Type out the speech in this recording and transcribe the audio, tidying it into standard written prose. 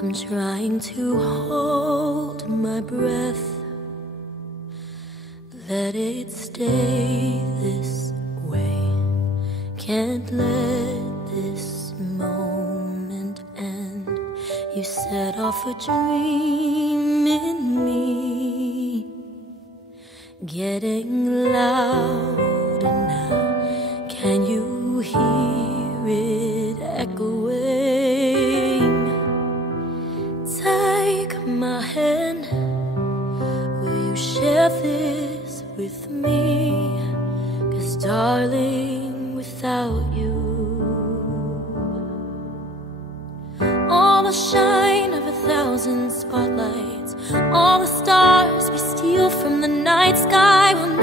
I'm trying to hold my breath, let it stay this way. Can't let this moment end. You set off a dream in me, getting louder now. Can you hear it echoing? Take my hand, will you share this with me? 'Cause darling, without you, all the shine of 1,000 spotlights, all the stars we steal from the night sky will